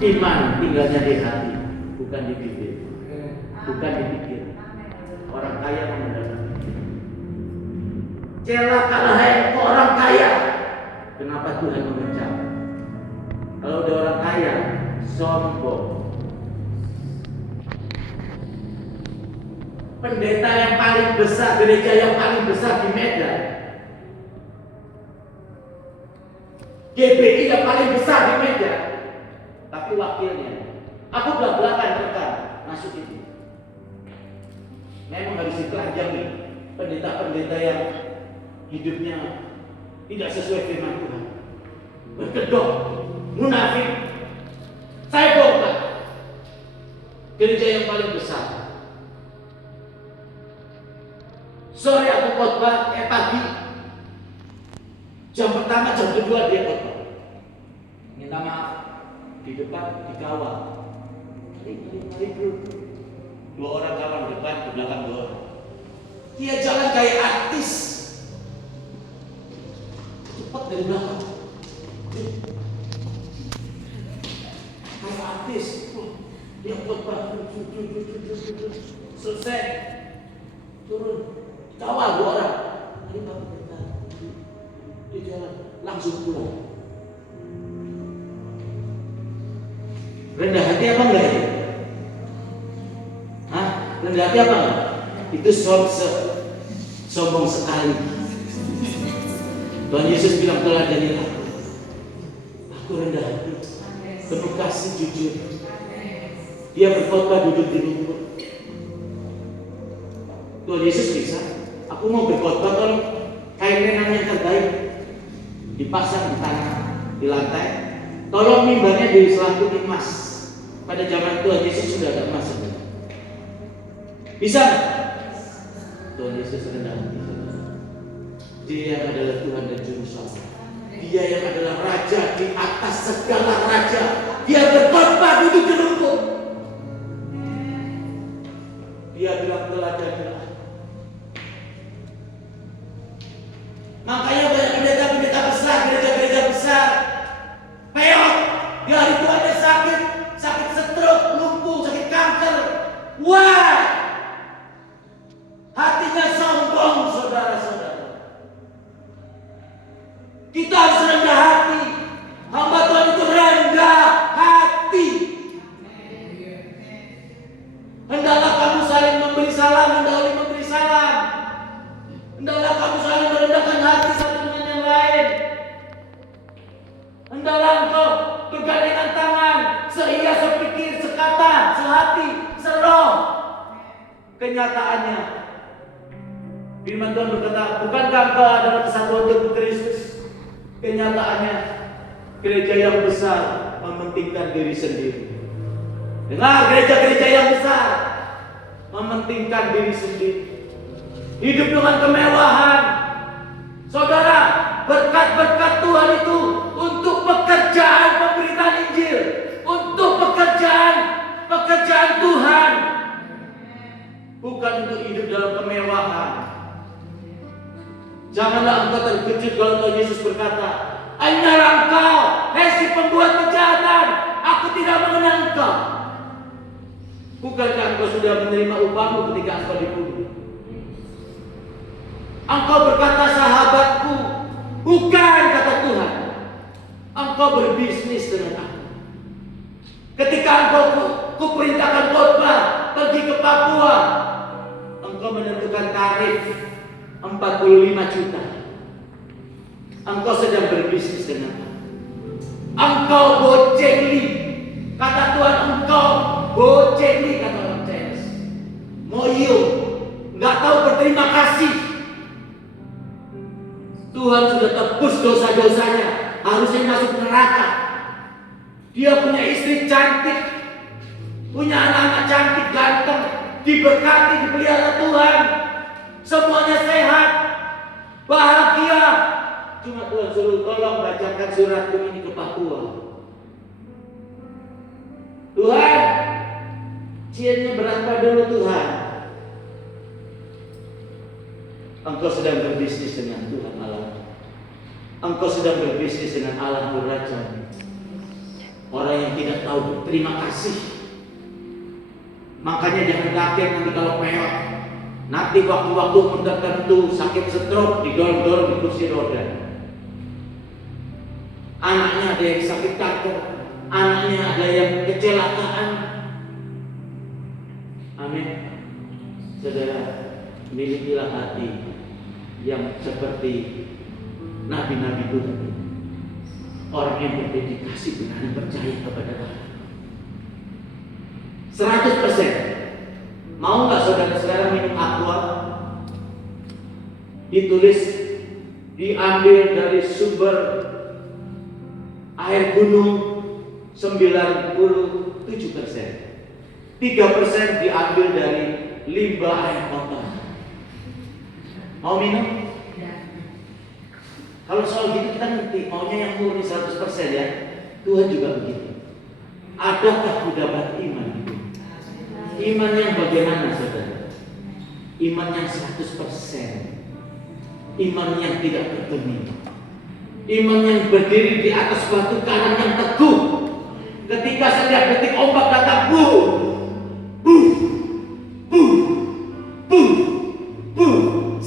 Iman tinggalnya di hati, bukan di bibir, bukan di pikir. Orang kaya mengandalkan. Celakalah hai orang kaya. Kenapa Tuhan memecah? Kalau udah orang kaya, sombong. Pendeta yang paling besar, gereja yang paling besar di Medan, GBI yang paling besar di Medan, tapi wakilnya, aku belak-belakan rekan masuk itu. Memang harus ditelanjangi pendeta-pendeta yang hidupnya tidak sesuai firman Tuhan, berkedok, munafik. Saya bongkar gereja yang paling besar. Sore aku khotbah, pagi, jam pertama, jam kedua dia khotbah. Minta maaf, di depan dikawal. Ribut. 2 orang kawan depan, di belakang 2 orang. Dia jalan kayak artis. Cepat dari belakang. Kayak artis. Dia khotbah. Selesai. Turun. Kawal 2 orang. Dia jalan langsung pulang. Rendah hati apa enggak? Itu sombong sekali. Tuhan Yesus bilang, teladani aku. Aku rendah hati, penuh kasih, jujur. Dia berkhotbah duduk di rumput. Tuhan Yesus bisa. Aku mau berkhotbah kalau kain renang yang terbaik dipasang di tanah, di lantai. Tolong mimbarnya diselaput emas. Pada zaman Tuhan Yesus sudah ada emas sebenarnya. Bisa? Tuhan Yesus rendah hati. Dia yang adalah Tuhan dan Juru Selamat. Dia yang adalah Raja di atas segala raja. Dia berkhotbah duduk di rumput. Dia bilang, teladani aku. Makanya banyak pendeta-pendeta besar, gereja-gereja besar, peot, di hari tuanya sakit stroke, lumpuh, sakit kanker. Why? Hatinya sombong, saudara-saudara. Kita harus rendah hati. Hamba Tuhan itu rendah hati. Hendaklah kamu saling memberi salam, mendahului memberi salam. Hendaklah kamu saling merendahkan hati satu dengan yang lain. Hendaklah engkau bergandengan tangan, seia, sepikir, sekata, sehati, seroh. Kenyataannya, firman Tuhan berkata, bukankah engkau adalah kesatuan tubuh Kristus? Kenyataannya, gereja yang besar mementingkan diri sendiri. Dengar, gereja-gereja yang besar mementingkan diri sendiri. Hidup dengan kemewahan. Saudara, berkat-berkat Tuhan itu untuk pekerjaan pemberitaan Injil, untuk pekerjaan Tuhan, bukan untuk hidup dalam kemewahan. Janganlah engkau terkejut kalau Tuhan Yesus berkata, "Hanyalah engkau, hai si pembuat kejahatan, aku tidak mengenal engkau." Bukankah engkau sudah menerima upahmu ketika engkau dibunuh? Engkau berkata, "Sahabatku." Bukan, kata Tuhan. Engkau berbisnis dengan aku. Ketika engkau kuperintahkan khotbah pergi ke Papua, engkau menentukan tarif 45 juta. Engkau sedang berbisnis dengan aku. Engkau bocengli. Kata Tuhan, engkau bocengli, kata orang CS. Moyo, nggak tahu berterima kasih. Tuhan sudah tebus dosa-dosanya, harusnya masuk neraka. Dia punya istri cantik, punya anak-anak cantik, ganteng, diberkati, dipelihara Tuhan, semuanya sehat, bahagia. Cuma Tuhan suruh, tolong bacakan suratku ini ke Papua. Tuhan, ciennya berapa dulu Tuhan? Engkau sedang berbisnis dengan Tuhan Allah. Engkau sedang berbisnis dengan Allah Raja. Orang yang tidak tahu berterima kasih. Makanya jangan kaget nanti kalau peot. Nanti waktu-waktu tertentu sakit stroke, didorong-dorong di kursi roda. Anaknya ada yang sakit kanker, anaknya ada yang kecelakaan. Amin. Saudara, milikilah hati yang seperti nabi-nabi Tuhan. Orang yang berdedikasi benar percaya kepada Allah 100%. Mau nggak saudara-saudara minum aqua? Ditulis diambil dari sumber air gunung 97%. 3% diambil dari limbah air kotor. Mau minum? Kalau soal gitu kita ngerti, maunya yang murni 100% ya. Tuhan juga begitu. Adakah ku dapat iman itu? Iman yang bagaimana saudara? Iman yang 100%. Iman yang tidak bergeming. Iman yang berdiri di atas batu karang yang teguh. Ketika setiap detik ombak datang,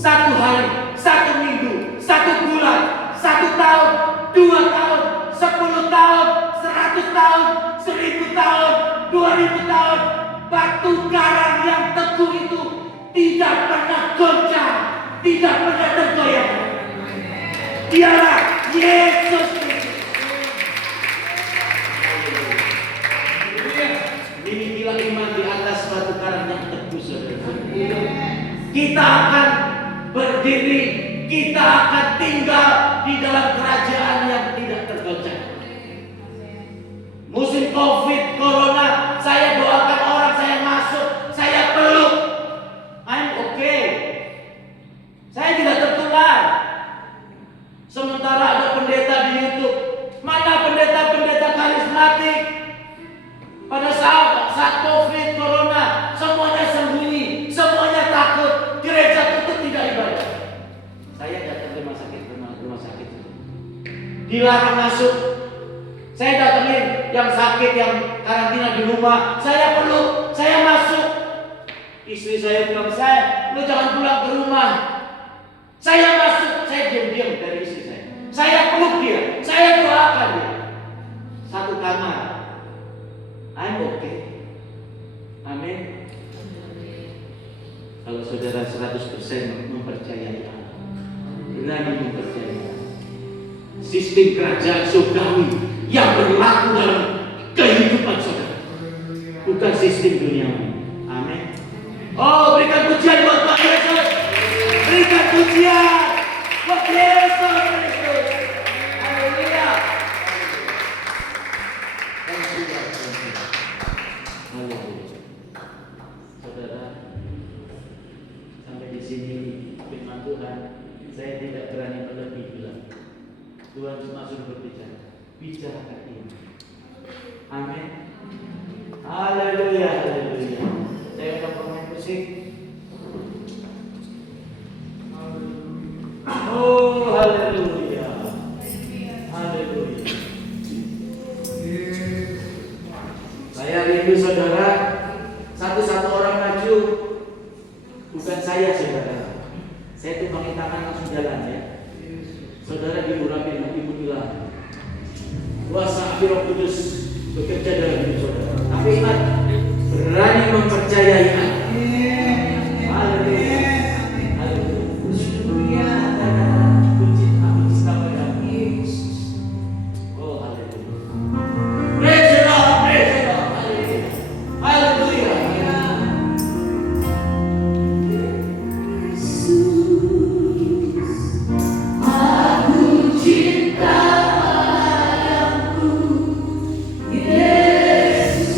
satu hari, satu minggu, satu bulan, 1 tahun, 2 tahun, 10 tahun, 100 tahun, 1000 tahun, 2000 tahun, batu karang yang teguh itu tidak pernah goncang, tidak pernah tergoyah. Dialah Yesus Kristus. Milikilah iman di atas batu karang yang teguh, saudara. Kita akan berdiri, kita akan tinggal di dalam kerajaan yang tidak tergoncang. Musim COVID, Corona, saya doakan orang, saya masuk, saya peluk. I'm okay. Saya tidak tertular. Sementara ada pendeta di YouTube, mana pendeta-pendeta karismatik? Pada saat COVID, Corona, semuanya sembunyi, semuanya takut, gereja tutup, tidak ibadah. Saya datang ke rumah sakit, dilarang masuk. Saya datangin yang sakit, yang karantina di rumah, saya peluk, saya masuk. Istri saya bilang, lu jangan pulang ke rumah. Saya masuk, saya diam-diam dari istri saya. Saya peluk dia, saya doakan dia. Satu kamar. I'm okay. Amin. Kalau saudara 100% mempercayai Allah, berani mempercayai Allah, sistem kerajaan surgawi yang berlaku dalam kehidupan saudara, bukan sistem duniawi. Amin. Oh, berikan pujian buat Tuhan Yesus. Berikan pujian buat Yesus Kristus. Haleluya. Haleluya. Saudara, sampai di sini firman Tuhan, saya tidak berani lebih bilang. Tuhan cuma suruh berbicara. Bicarakan ini. Amin. Haleluya, haleluya. Saya akan pemain musik. Oh, haleluya. Haleluya. Saya rindu saudara, satu-satu orang maju. Bukan saya, saudara. Saya tumpangin tangan langsung jalan ya. Saudara diurapi nanti bilang, kuasa api Roh Kudus bekerja dalam hidup saudara. Tapi ingat, berani mempercayai Allah. Haleluya. Haleluya. Puji nama Yesus. Oh, haleluya. Praise the Lord, praise the Lord. Haleluya. Haleluya. Aku cinta Yesus.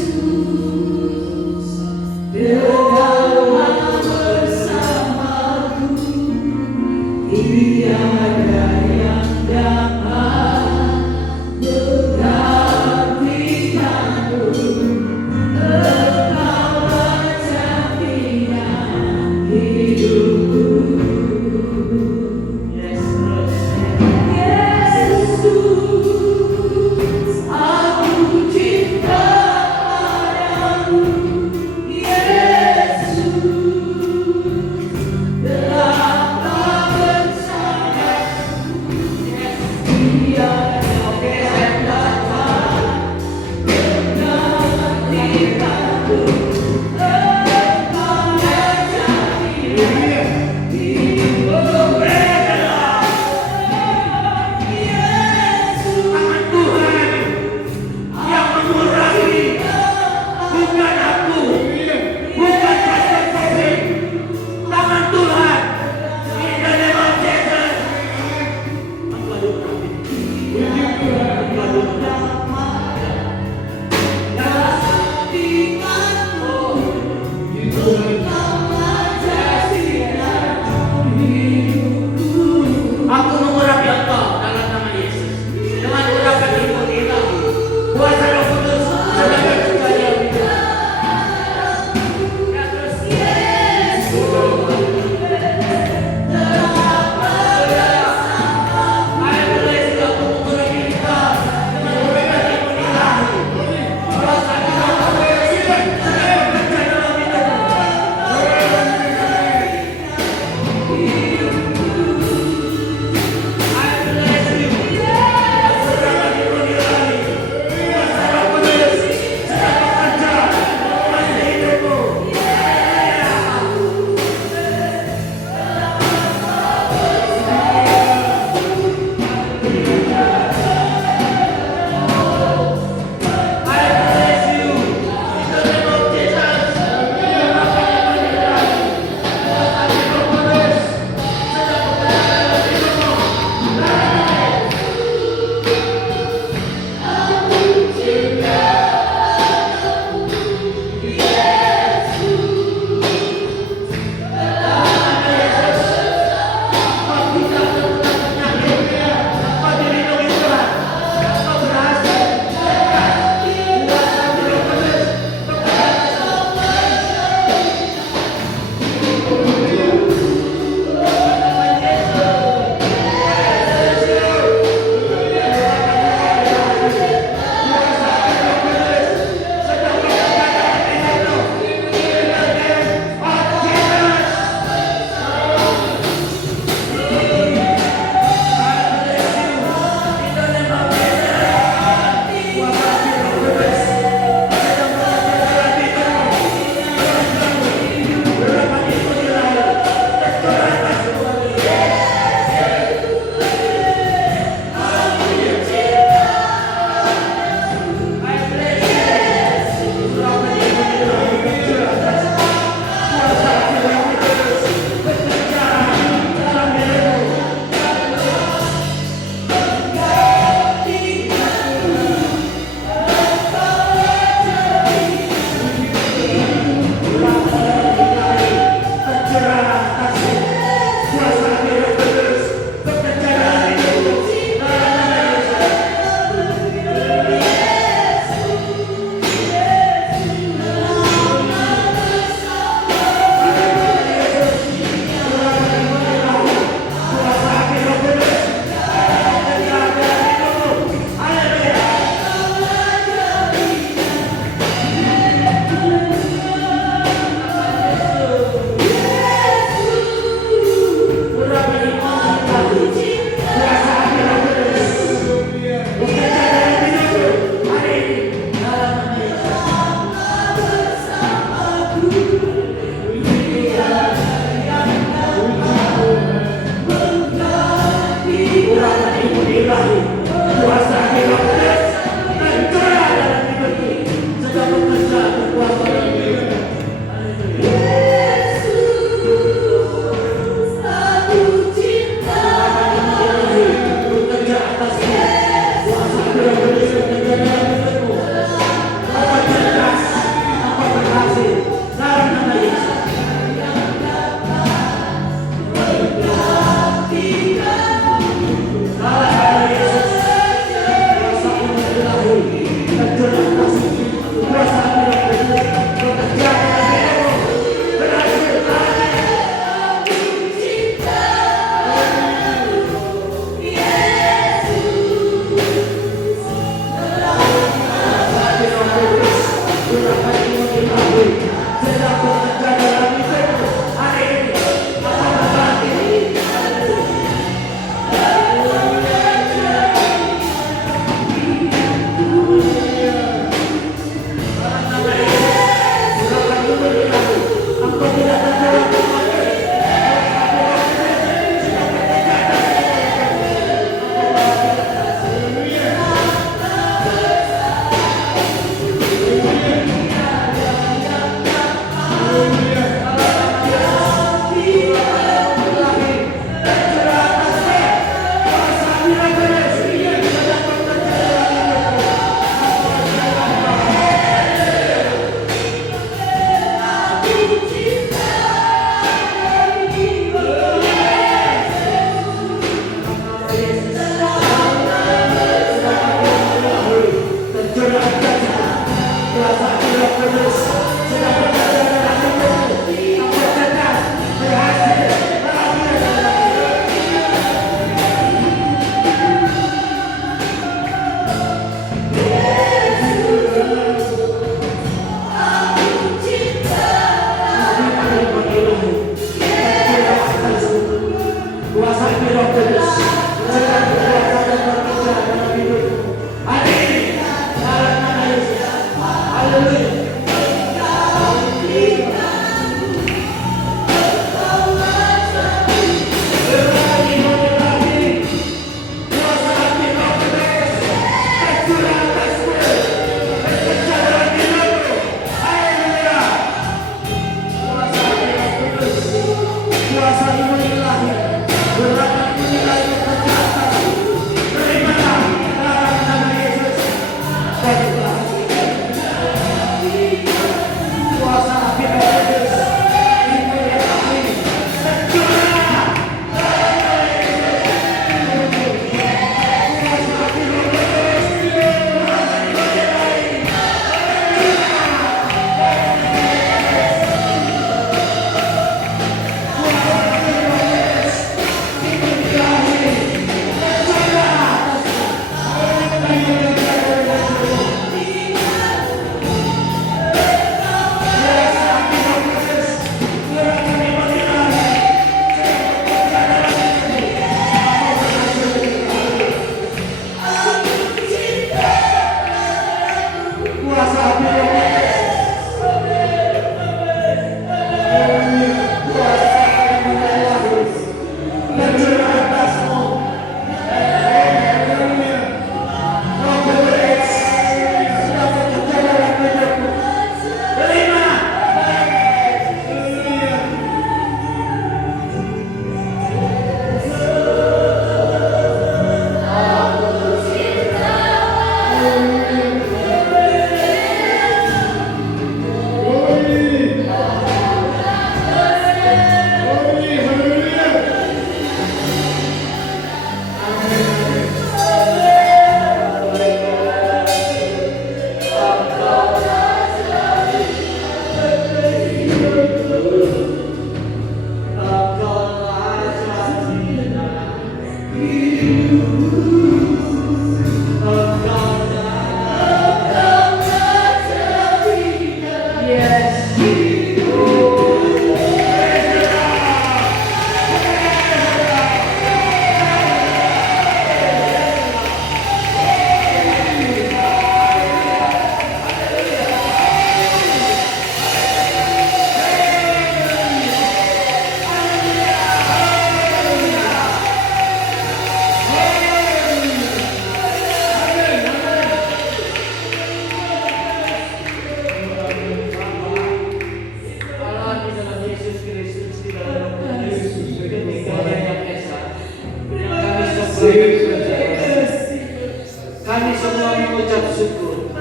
mengucap syukur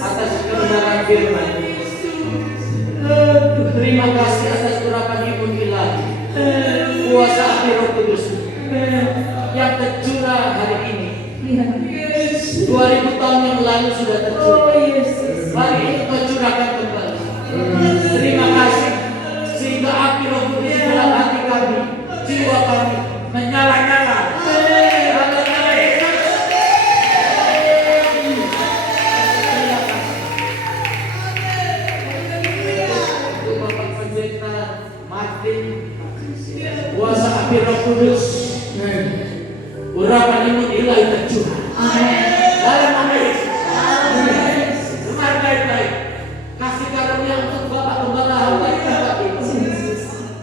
atas kebenaran firman. Terima kasih atas urapan imun ilahi, kuasa api Roh Kudus yang tercurah hari ini. 2000 tahun yang lalu sudah tercurah. Hari ini Kau curahkan kembali. Terima kasih sehingga api Roh Kudus dalam hati kami, jiwa kami menyala-nyala. Kuasa api Roh Kudus, urapan imun ilahi tercurah. Dalam nama Yesus. Dengar baik-baik. Kasih karunia untuk Bapak Gembala hamba di tempat ini.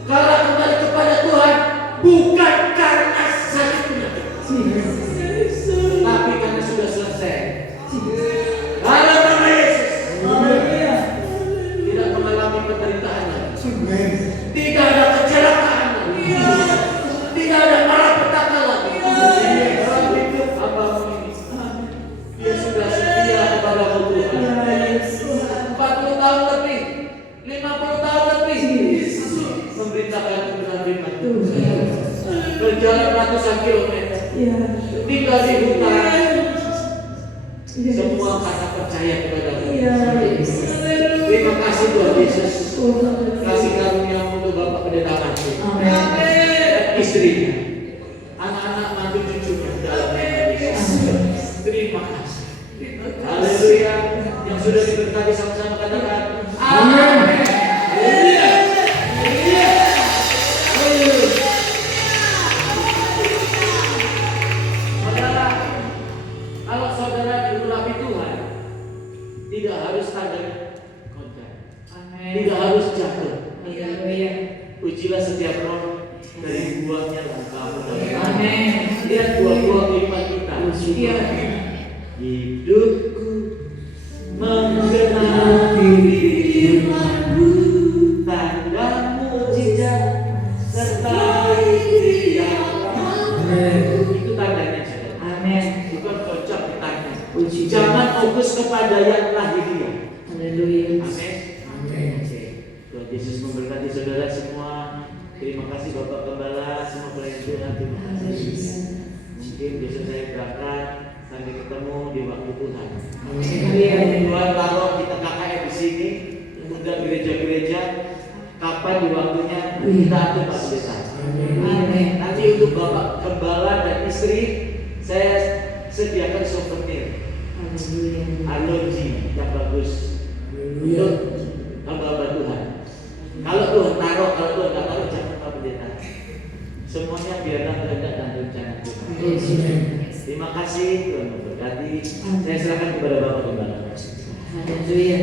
Kalau kembali kepada Tuhan bukan karena sakit penyakit, tapi karena sudah selesai. Dalam nama Yesus. Tidak mengalami penderitaan lagi. Tidak ada kecelakaan lagi. Tidak ada malapetaka lagi. Dalam hidup hambamu ini, Dia sudah setia kepada Tuhan. 40 tahun lebih, 50 tahun lebih, memberitakan kebenaran firman Tuhan. Berjalan ratusan kilometer, tinggal di hutan, semua karena percaya kepada Tuhan. Terima kasih Tuhan Yesus. Kasih karunia untuk Bapak Pendeta Mantu dan istrinya, anak-anak mantu cucunya dalam nama Yesus. Terima kasih. Haleluya. Yang sudah diberkati sama-sama katakan amin. Haleluya. Saudara, kalau saudara diurapi Tuhan, tidak harus tanda kontak, tidak harus jatuh. Ujilah setiap roh dari buahnya kamu. Lihat buah-buah kehidupan kita. Hidupku mengenal firman-Mu, tanda mujizat sertai tiap-tiap. Itu tandanya saudara. Bukan kocok ditanya. Jangan fokus kepada yang lahiriah. Amin. Tuhan Yesus memberkati saudara semua. Terima kasih Bapak Gembala, semua pelayan Tuhan. Terima kasih. Mungkin besok saya berangkat. Sampai ketemu di waktu Tuhan. Tuhan taruh kita KKR di sini, undang gereja-gereja. Kapan di waktunya kita atur Pak Pendeta. Nanti untuk Bapak Gembala dan istri, saya sediakan souvenir arloji yang bagus untuk hamba Tuhan. Kalau Tuhan taruh, kalau Tuhan nggak taruh, jangan Pak Pendeta. Semuanya biarlah kehendak dan rencana Tuhan. Terima kasih Tuhan memberkati. Saya serahkan kepada Bapak Gembala. Haleluya.